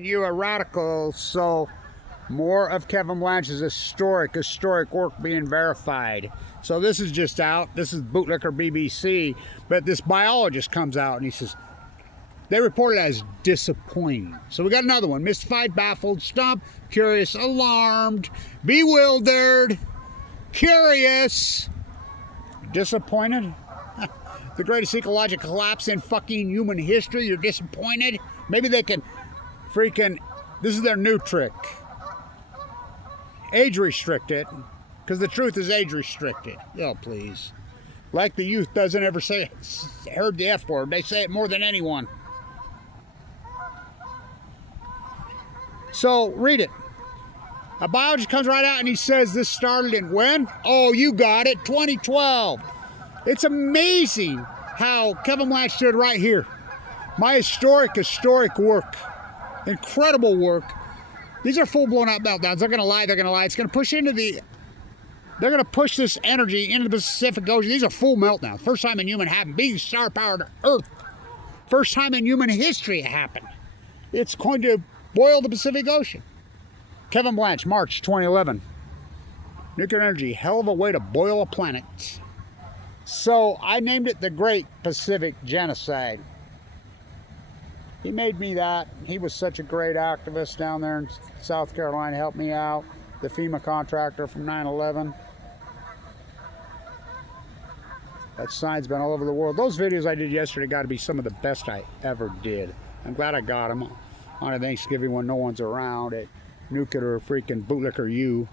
You a radical, so more of Kevin Blanch's historic work being verified. So this is just out. This is Bootlicker BBC, but this biologist comes out and he says they report it as disappointing. So we got another one: mystified, baffled, stumped, curious, alarmed, bewildered, curious, disappointed. The greatest ecological collapse in fucking human history. You're disappointed? Maybe they can freaking, this is their new trick. Age restrict it, because the truth is age restricted. Oh, please. Like the youth doesn't ever say, heard the F word. They say it more than anyone. So, read it. A biologist comes right out and he says this started in when? Oh, you got it, 2012. It's amazing how Kevin Blanch stood right here. My historic work. Incredible work. These are full-blown out meltdowns. They're gonna lie. It's gonna push into the. They're gonna push this energy into the Pacific Ocean. These are full meltdowns. First time in human happened. Being star-powered Earth. First time in human history it happened. It's going to boil the Pacific Ocean. Kevin Blanch, March 2011. Nuclear energy, hell of a way to boil a planet. So I named it the Great Pacific Genocide. He made me that. He was such a great activist down there in South Carolina, helped me out. The FEMA contractor from 9/11. That sign's been all over the world. Those videos I did yesterday got to be some of the best I ever did. I'm glad I got them on a Thanksgiving when no one's around at Nuclear freaking Bootlicker U.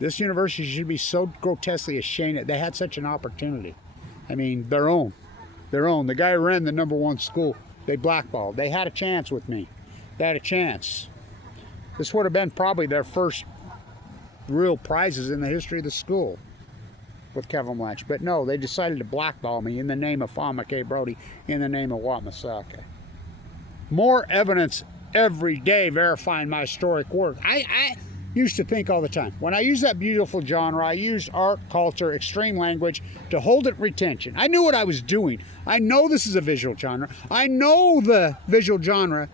This university should be so grotesquely ashamed that they had such an opportunity. I mean, their own. The guy who ran the #1 school, they blackballed. They had a chance with me. They had a chance. This would have been probably their first real prizes in the history of the school with Kevin Blanch. But no, they decided to blackball me in the name of Fama K. Brody, in the name of Watmasaka. More evidence every day verifying my historic work. I used to think all the time, when I use that beautiful genre, I used art, culture, extreme language to hold it retention. I knew what I was doing. I know this is a visual genre. I know the visual genre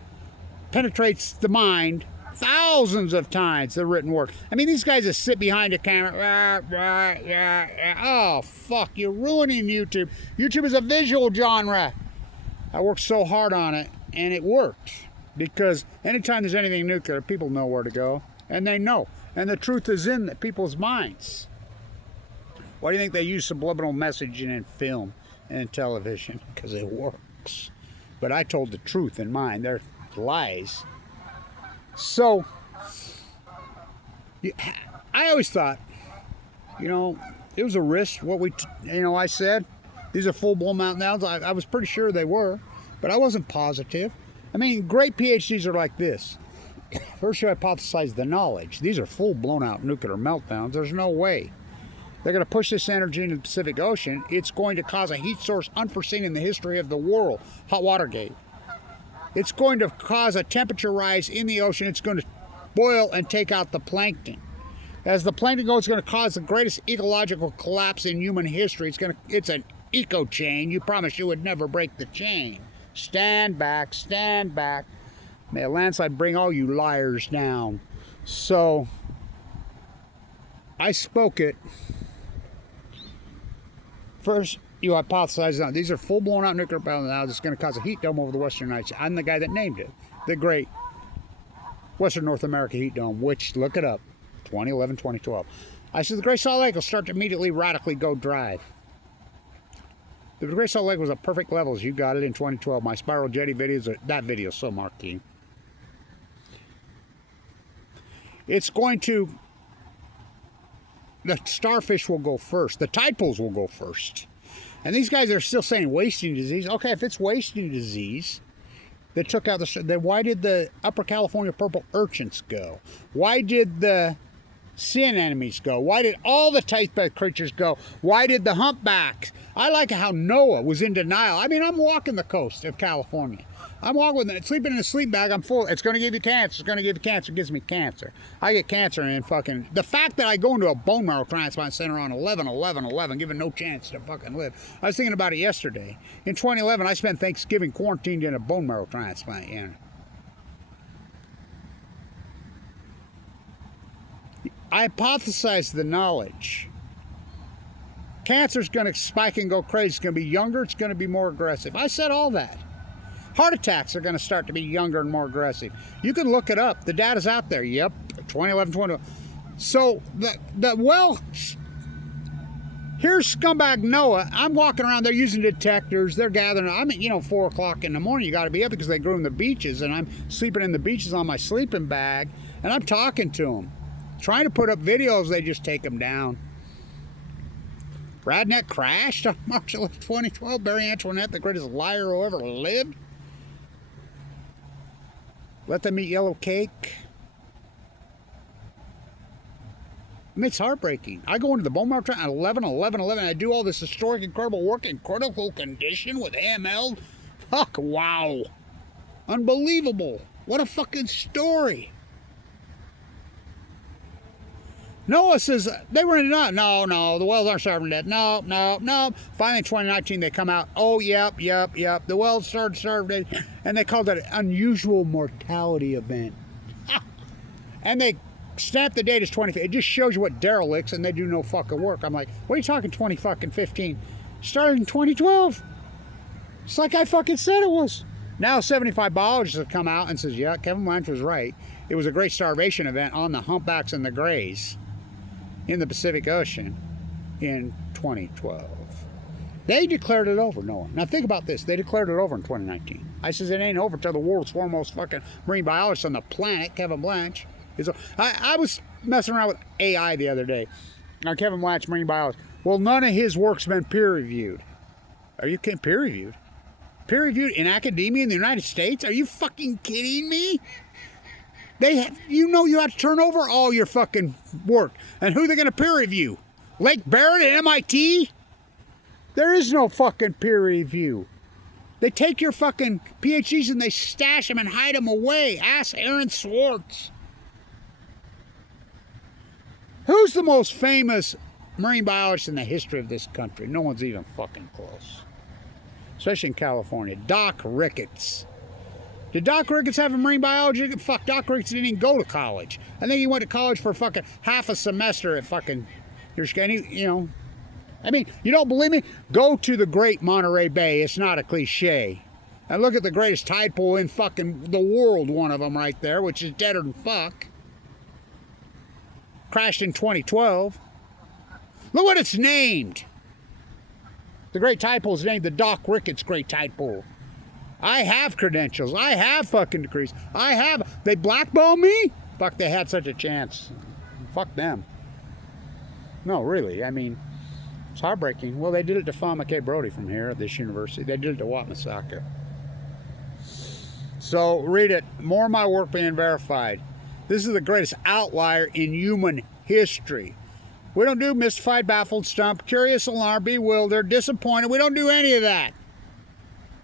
penetrates the mind thousands of times, the written word. I mean, these guys that sit behind a camera, oh, fuck, you're ruining YouTube. YouTube is a visual genre. I worked so hard on it, and it worked. Because anytime there's anything nuclear, people know where to go. And they know. And the truth is in people's minds. Why do you think they use subliminal messaging in film and television? Because it works. But I told the truth in mine. They're lies. So, I always thought, it was a risk. What I said. These are full-blown meltdowns. I was pretty sure they were. But I wasn't positive. I mean, great PhDs are like this. First you hypothesize the knowledge. These are full blown out nuclear meltdowns. There's no way. They're going to push this energy into the Pacific Ocean. It's going to cause a heat source unforeseen in the history of the world. Hot water gate. It's going to cause a temperature rise in the ocean. It's going to boil and take out the plankton. As the plankton goes, it's going to cause the greatest ecological collapse in human history. It's an eco chain. You promised you would never break the chain. Stand back, stand back. May a landslide bring all you liars down. So, I spoke it. First, you hypothesize, these are full-blown out nuclear meltdowns. It's going to cause a heat dome over the Western United States. I'm the guy that named it. The Great Western North America Heat Dome, which, look it up, 2011, 2012. I said the Great Salt Lake will start to immediately radically go dry. The Great Salt Lake was at perfect levels. You got it in 2012. My spiral jetty videos, that video is so marquee. It's going to, the starfish will go first. The tide pools will go first. And these guys are still saying wasting disease. Okay, if it's wasting disease, they took out then why did the Upper California purple urchins go? Why did the sea anemones go? Why did all the type-bed creatures go? Why did the humpbacks? I like how Noah was in denial. I mean, I'm walking the coast of California. I'm walking with it, sleeping in a sleep bag. I'm full. It's going to give you cancer. It's going to give you cancer. It gives me cancer. I get cancer and fucking... The fact that I go into a bone marrow transplant center on 11/11/11, given no chance to fucking live. I was thinking about it yesterday. In 2011, I spent Thanksgiving quarantined in a bone marrow transplant unit. I hypothesized the knowledge. Cancer's going to spike and go crazy. It's going to be younger. It's going to be more aggressive. I said all that. Heart attacks are going to start to be younger and more aggressive. You can look it up. The data's out there. Yep, 2011, 2012. So, here's scumbag Noah. I'm walking around. They're using detectors. They're gathering. I mean, 4 o'clock in the morning. You got to be up because they groom the beaches. And I'm sleeping in the beaches on my sleeping bag. And I'm talking to them. Trying to put up videos. They just take them down. Radnet crashed on March 11, 2012. Barry Antoinette, the greatest liar who ever lived. Let them eat yellow cake. I mean, it's heartbreaking. I go into the bone marrow at 11. I do all this historic, incredible work in critical condition with AML. Fuck, wow. Unbelievable. What a fucking story. Noah says they were in it. No, the wells aren't starving to death. No. Finally, in 2019, they come out. Oh, yep. The wells started starving, and they called it an unusual mortality event. And they stamped the date as 2015. It just shows you what derelicts, and they do no fucking work. I'm like, what are you talking 2015? Started in 2012. It's like I fucking said it was. Now 75 biologists have come out and says, yeah, Kevin Blanch was right. It was a great starvation event on the humpbacks and the grays in the Pacific Ocean in 2012. They declared it over, Noah. Now think about this. They declared it over in 2019. I says it ain't over till the world's foremost fucking marine biologist on the planet, Kevin Blanch. I was messing around with AI the other day. Now, Kevin Blanch, marine biologist. Well, none of his work's been peer-reviewed. Are you kidding? Peer-reviewed? Peer-reviewed in academia in the United States? Are you fucking kidding me? You have to turn over all your fucking work. And who are they going to peer review? Lake Barrett at MIT? There is no fucking peer review. They take your fucking PhDs and they stash them and hide them away. Ask Aaron Swartz. Who's the most famous marine biologist in the history of this country? No one's even fucking close. Especially in California. Doc Ricketts. Did Doc Ricketts have a marine biology? Fuck, Doc Ricketts didn't even go to college. I think he went to college for fucking half a semester at fucking, I mean, you don't believe me? Go to the great Monterey Bay. It's not a cliche. And look at the greatest tide pool in fucking the world, one of them right there, which is deader than fuck. Crashed in 2012. Look what it's named. The great tide pool is named the Doc Ricketts Great Tide Pool. I have credentials. I have fucking degrees. They blackballed me? Fuck, they had such a chance. Fuck them. No, really. I mean, it's heartbreaking. Well, they did it to Fawn McKay Brody from here at this university. They did it to Watmasaka. So, read it. More of my work being verified. This is the greatest outlier in human history. We don't do mystified, baffled, stumped, curious, alarmed, bewildered, disappointed. We don't do any of that.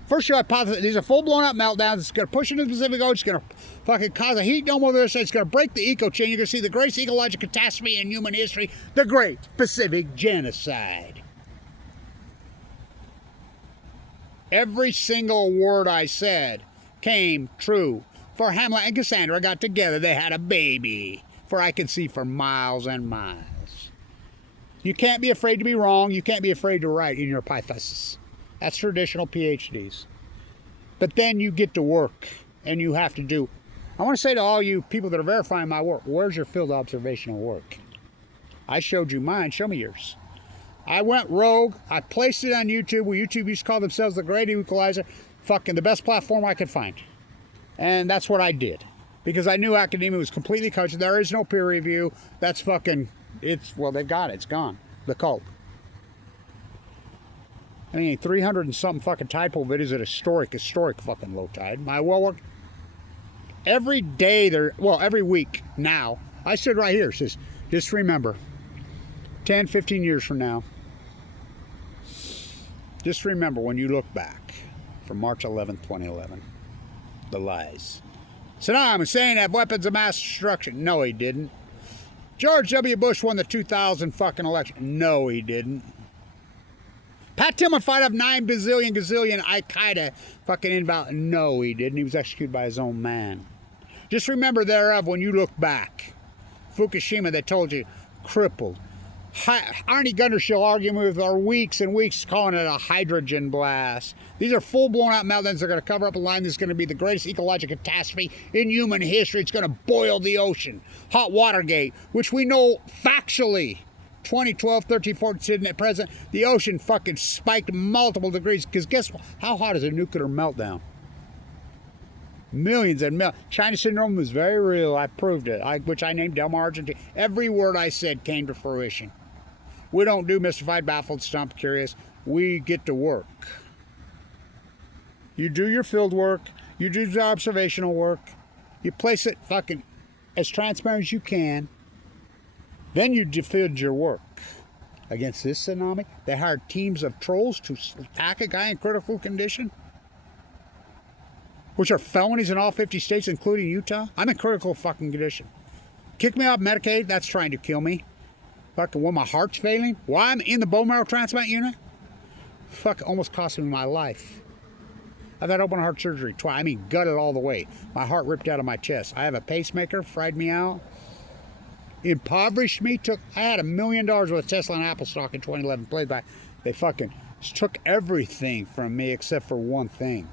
First, your hypothesis, these are full-blown up meltdowns. It's going to push into the Pacific Ocean. It's going to fucking cause a heat dome over there. It's going to break the eco chain. You're going to see the greatest ecological catastrophe in human history, the Great Pacific Genocide. Every single word I said came true. For Hamlet and Cassandra got together, they had a baby. For I could see for miles and miles. You can't be afraid to be wrong. You can't be afraid to write in your hypothesis. That's traditional PhDs. But then you get to work, and you have to do. I want to say to all you people that are verifying my work, where's your field observational work? I showed you mine. Show me yours. I went rogue. I placed it on YouTube, where YouTube used to call themselves the Great Equalizer. Fucking the best platform I could find. And that's what I did. Because I knew academia was completely coached. There is no peer review. That's fucking, well, they've got it. It's gone. The cult. I mean, 300 and something fucking tide pool videos at historic fucking low tide. My work every day every week now. I stood right here. It says, just remember, 10, 15 years from now, just remember when you look back from March 11th, 2011, the lies. Saddam Hussein had weapons of mass destruction. No, he didn't. George W. Bush won the 2000 fucking election. No, he didn't. Pat Tillman fired up 9 gazillion Al-Qaeda fucking invalid. No, he didn't. He was executed by his own man. Just remember thereof when you look back. Fukushima that told you crippled. Arnie Gundershall arguing with our weeks and weeks calling it a hydrogen blast. These are full blown out meltdowns. They're going to cover up a line that's going to be the greatest ecological catastrophe in human history. It's going to boil the ocean. Hot Watergate, which we know factually, 2012, 13, 14, at present, the ocean fucking spiked multiple degrees. Because guess what? How hot is a nuclear meltdown? Millions and millions. China syndrome was very real. I proved it. Which I named Delmar, Argentina. Every word I said came to fruition. We don't do mystified, baffled, stumped, curious. We get to work. You do your field work. You do the observational work. You place it fucking as transparent as you can. Then you defend your work. Against this tsunami, they hired teams of trolls to attack a guy in critical condition, which are felonies in all 50 states, including Utah. I'm in critical fucking condition. Kick me off Medicaid, that's trying to kill me. Fucking when my heart's failing, why I'm in the bone marrow transplant unit, fuck, almost cost me my life. I've had open heart surgery twice. I mean, gutted all the way. My heart ripped out of my chest. I have a pacemaker, fried me out, impoverished me. I had $1 million worth of Tesla and Apple stock in 2011. Played by, they fucking took everything from me except for one thing.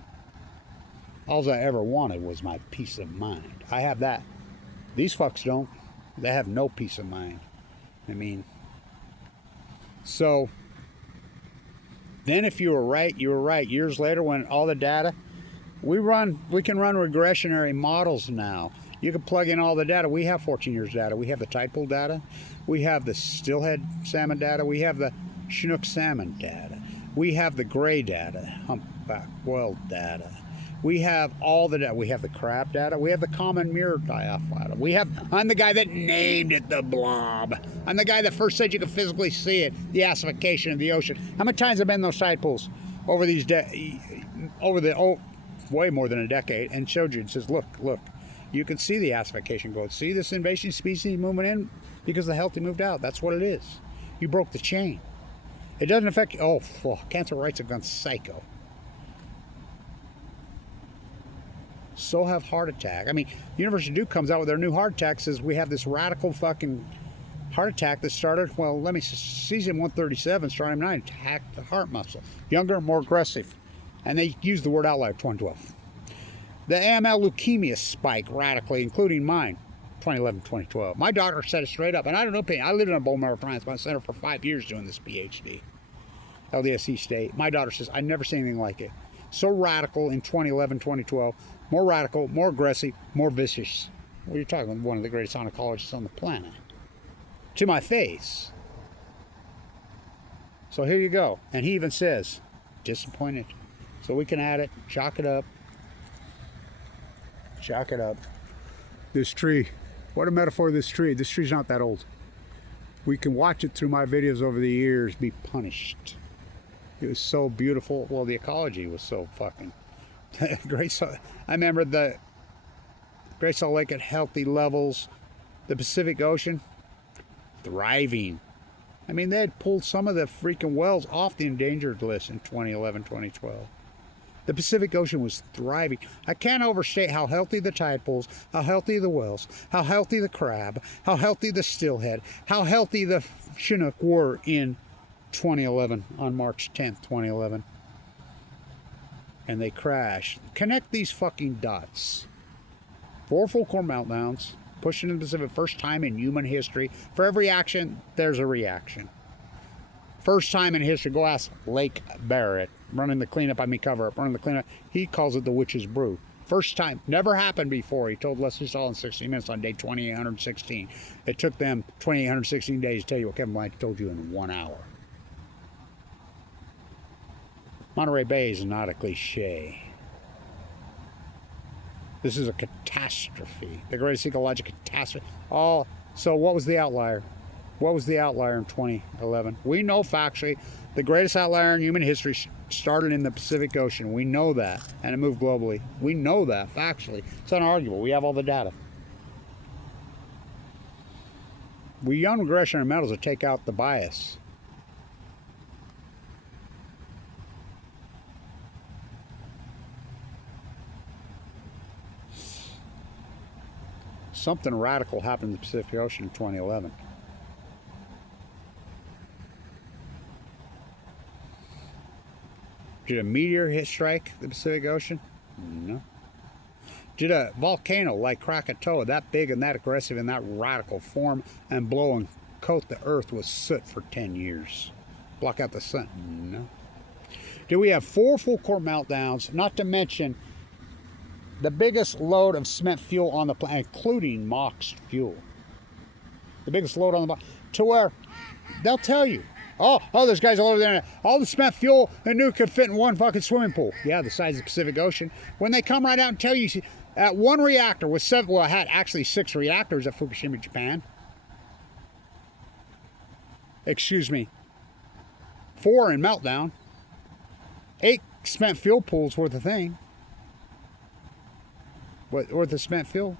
All I ever wanted was my peace of mind. I have that. These fucks don't. They have no peace of mind. I mean, so then if you were right, you were right. Years later, when all the data, we can run regressionary models now. You can plug in all the data. We have 14 years data. We have the tide pool data. We have the steelhead salmon data. We have the Chinook salmon data. We have the gray data, humpback whale data. We have all the data. We have the crab data. We have the common mirror diaphyta. I'm the guy that named it the blob. I'm the guy that first said you could physically see it, the acidification of the ocean. How many times have been in those tide pools over way more than a decade, and showed you and says, look, you can see the acidification going. See this invasion species moving in because the healthy moved out. That's what it is. You broke the chain. It doesn't affect you. Cancer rates have gone psycho. So have heart attack. I mean, University of Duke comes out with their new heart attack, says we have this radical fucking heart attack that started, season 137, starting 9, attacked the heart muscle. Younger, more aggressive. And they used the word outlier, 2012. The AML leukemia spike radically, including mine, 2011, 2012. My doctor said it straight up, and I don't know opinion. I lived in a bone marrow transplant center for 5 years doing this PhD. LDSC state. My daughter says, I've never seen anything like it. So radical in 2011, 2012. More radical, more aggressive, more vicious. Well, you're talking with one of the greatest oncologists on the planet. To my face. So here you go. And he even says, disappointed. So we can add it, chalk it up. Chalk it up. This tree. What a metaphor, this tree. This tree's not that old. We can watch it through my videos over the years be punished. It was so beautiful. Well, the ecology was so fucking great. I remember the Great Salt Lake at healthy levels. The Pacific Ocean, thriving. I mean, they had pulled some of the freaking whales off the endangered list in 2011, 2012. The Pacific Ocean was thriving. I can't overstate how healthy the tide pools, how healthy the whales, how healthy the crab, how healthy the steelhead, how healthy the Chinook were in 2011, on March 10th, 2011. And they crashed. Connect these fucking dots. 4 full core meltdowns, pushing into the Pacific, first time in human history. For every action, there's a reaction. First time in history, go ask Lake Barrett, running the cleanup, cover-up, running the cleanup. He calls it the witch's brew. First time, never happened before. He told Leslie Stahl in 60 Minutes on day 2816. It took them 2816 days to tell you what Kevin Blank told you in 1 hour. Monterey Bay is not a cliche. This is a catastrophe. The greatest ecological catastrophe. So what was the outlier? What was the outlier in 2011? We know factually the greatest outlier in human history started in the Pacific Ocean. We know that. And it moved globally. We know that factually. It's unarguable. We have all the data. We young regressionary metals to take out the bias. Something radical happened in the Pacific Ocean in 2011. Did a meteor hit strike the Pacific Ocean? No. Did a volcano like Krakatoa, that big and that aggressive and that radical, form and blow and coat the earth with soot for 10 years? Block out the sun? No. Did we have 4 full core meltdowns, not to mention the biggest load of cement fuel on the planet, including MOX fuel? The biggest load on the planet, to where they'll tell you, oh, there's guys all over there. All the cement fuel and nuke could fit in one fucking swimming pool. Yeah, the size of the Pacific Ocean. When they come right out and tell you, at one reactor with 7, well, I had actually 6 reactors at Fukushima, Japan. Excuse me. 4 in meltdown. 8 spent fuel pools worth of thing. What worth of spent fuel?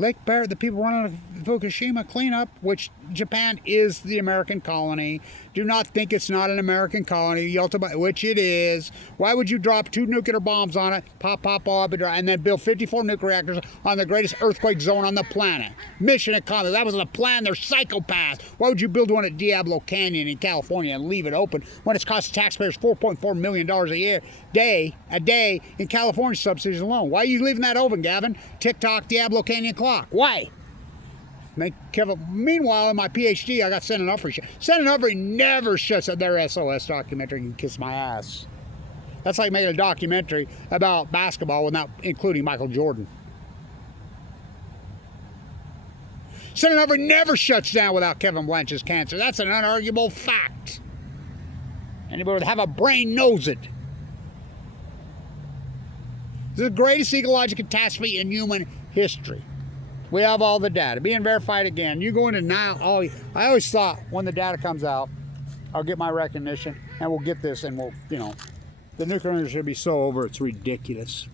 Lake Barrett, the people running Fukushima cleanup, which Japan is the American colony. Do not think it's not an American colony, which it is. Why would you drop 2 nuclear bombs on it, pop, and then build 54 nuclear reactors on the greatest earthquake zone on the planet? Mission accomplished. That wasn't a plan. They're psychopaths. Why would you build one at Diablo Canyon in California and leave it open when it's costing taxpayers $4.4 million a day in California subsidies alone? Why are you leaving that open, Gavin? TikTok, Diablo Canyon clock. Why? Meanwhile, in my PhD, I got Sen and Humphrey. Sen and Humphrey never shuts up their SOS documentary. You can kiss my ass. That's like making a documentary about basketball without including Michael Jordan. Sen and Humphrey never shuts down without Kevin Blanch's cancer. That's an unarguable fact. Anybody that have a brain knows it. This is the greatest ecological catastrophe in human history. We have all the data being verified again. You go into now. I always thought when the data comes out, I'll get my recognition and we'll get this and we'll, the nuclear industry will be so over, it's ridiculous.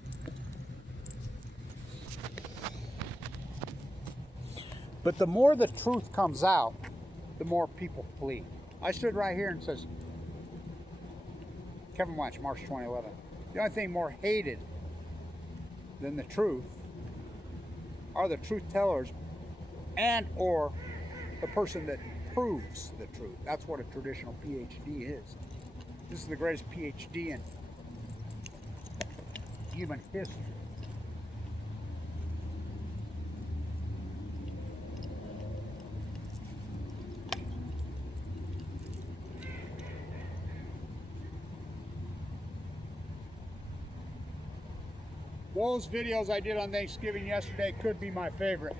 But the more the truth comes out, the more people flee. I stood right here and says, Kevin Blanch, March 2011. The only thing more hated than the truth are the truth tellers and or the person that proves the truth. That's what a traditional PhD is. This is the greatest PhD in human history. Those videos I did on Thanksgiving yesterday could be my favorite.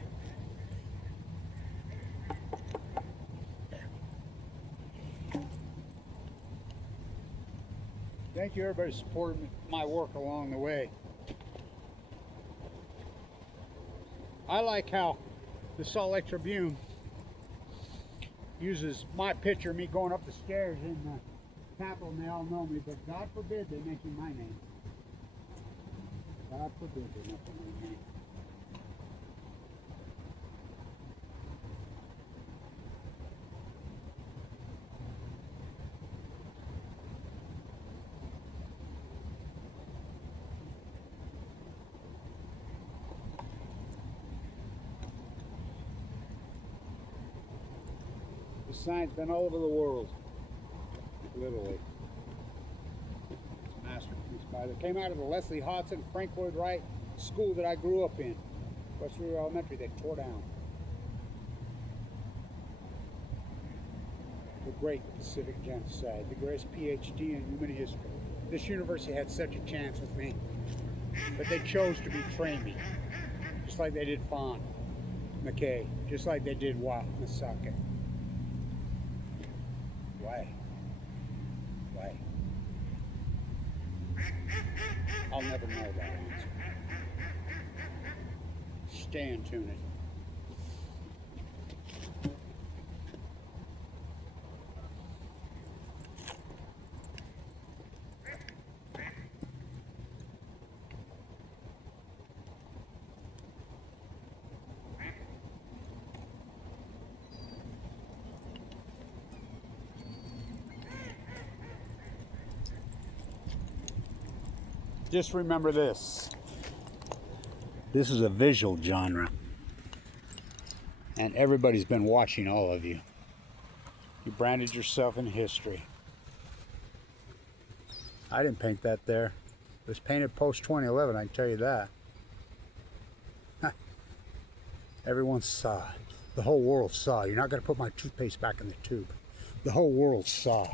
Thank you everybody for supporting my work along the way. I like how the Salt Lake Tribune uses my picture, me going up the stairs in the Capitol, and they all know me, but God forbid they mention my name. God forbid they mention my name. The sign's been all over the world, literally. Masterpiece by it came out of the Leslie Hodson, Frank Lloyd Wright school that I grew up in, West River Elementary. They tore down. The great Pacific genocide, the greatest PhD in human history. This university had such a chance with me, but they chose to betray me, just like they did Fawn McKay, just like they did Misaka. Why? Why? I'll never know that answer. Stay in tune. Just remember this. This is a visual genre. And everybody's been watching all of you. You branded yourself in history. I didn't paint that there. It was painted post 2011, I can tell you that. Everyone saw it. The whole world saw. You're not going to put my toothpaste back in the tube. The whole world saw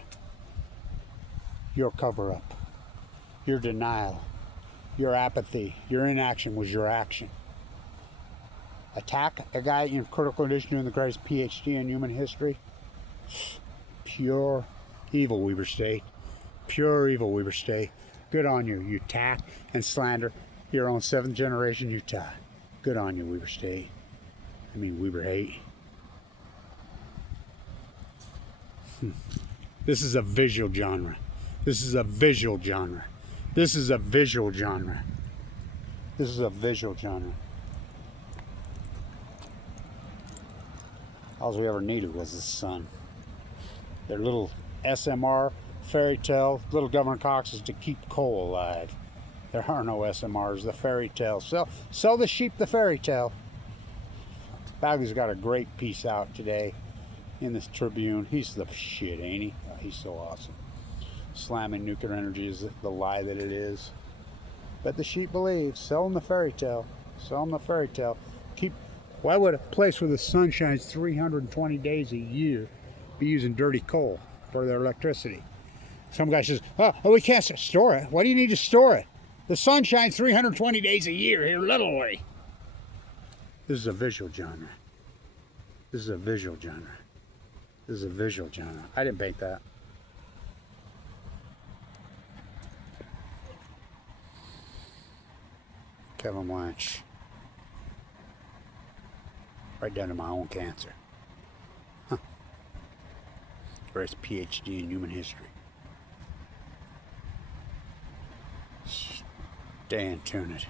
your cover-up, your denial, your apathy, your inaction was your action. Attack a guy in critical condition doing the greatest PhD in human history. Pure evil, Weber State. Pure evil, Weber State. Good on you. You attack and slander your own 7th generation Utah. Good on you, Weber State. I mean, Weber hate. This is a visual genre. This is a visual genre. This is a visual genre. This is a visual genre. All we ever needed was the sun. Their little SMR fairy tale, little Governor Cox is to keep coal alive. There are no SMRs, the fairy tale. Sell the sheep the fairy tale. Bagley's got a great piece out today in this Tribune. He's the shit, ain't he? Oh, he's so awesome. Slamming nuclear energy is the lie that it is. But the sheep believe. Sell them the fairy tale. Sell them the fairy tale. Why would a place where the sun shines 320 days a year be using dirty coal for their electricity? Some guy says, oh, we can't store it. Why do you need to store it? The sun shines 320 days a year here, literally. This is a visual genre. This is a visual genre. This is a visual genre. I didn't paint that. Kevin Blanch. Right down to my own cancer. Huh. First PhD in human history. Stay in tune it.